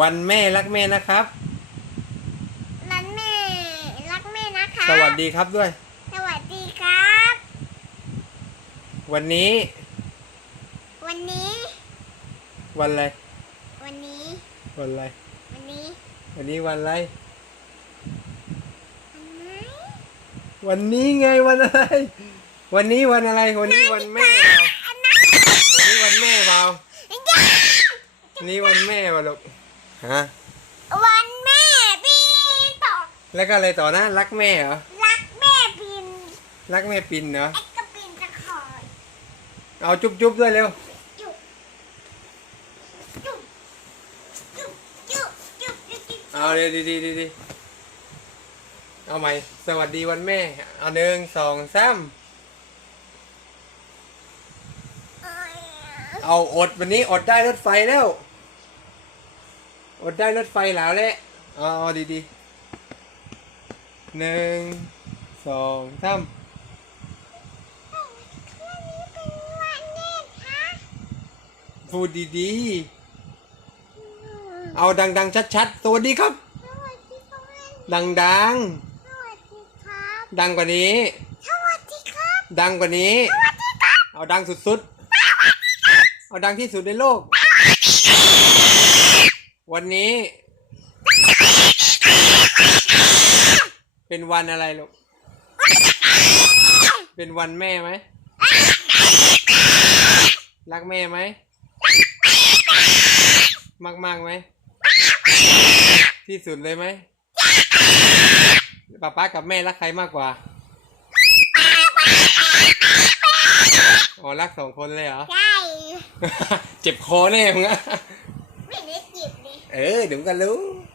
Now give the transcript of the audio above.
วันแม่รักแม่นะครับ รักแม่ รักแม่นะคะสวัสดีครับด้วย สวัสดีครับ วันนี้ วันนี้ วันอะไร วันนี้ วันอะไร วันนี้ วันนี้วันอะไร วันไหนวันนี้ไงวันอะไร วันนี้วันอะไร วันนี้วันแม่เปล่าอันนั้นวันนี้วันแม่เปล่าจ้าวั นนี้วันแม่เปล่าลูกฮะวันแม่ปีนต่อแล้วก็อะไรต่อนะรักแม่เหรอรักแม่ปีนรักแม่ปินเหรอไอ้กระปีนตะขอยเอาจุ๊บจุ๊บด้วยเร็วจุ๊บจุ๊บจุ๊บจุ๊บจุ๊บจุ๊บจุ๊บเอาเร็วดีดีดีดีเอาใหม่สวัสดีวันแม่ เอาหนึ่งสองสามเอ้ยเอาอดวันนี้อดได้รถไฟแล้ว อดได้รถไฟแล้วแหละเอาเอาดีดีหนึ่งสองสามวันนี้เป็นวันแม่คะพูดดีๆ เอาดังๆ ชัดๆ สวัสดีครับสวัสดีครับดังสวัสดีครับๆดังกว่านี้สวัสดีครับดังกว่านี้สวัสดีครับเอาดังสุดๆ เอาดังที่สุดในโลก วันนี้ เป็นวันอะไรลูก เป็นวันแม่ไหม รักแม่ไหม มากมากๆไหม ที่สุดเลยไหมป้าป้ากับแม่รักใครมากกว่าอ๋อรักสองคนเลยเหรอ ใช่ เจ็บคอแน่มึงอะ ไม่ได้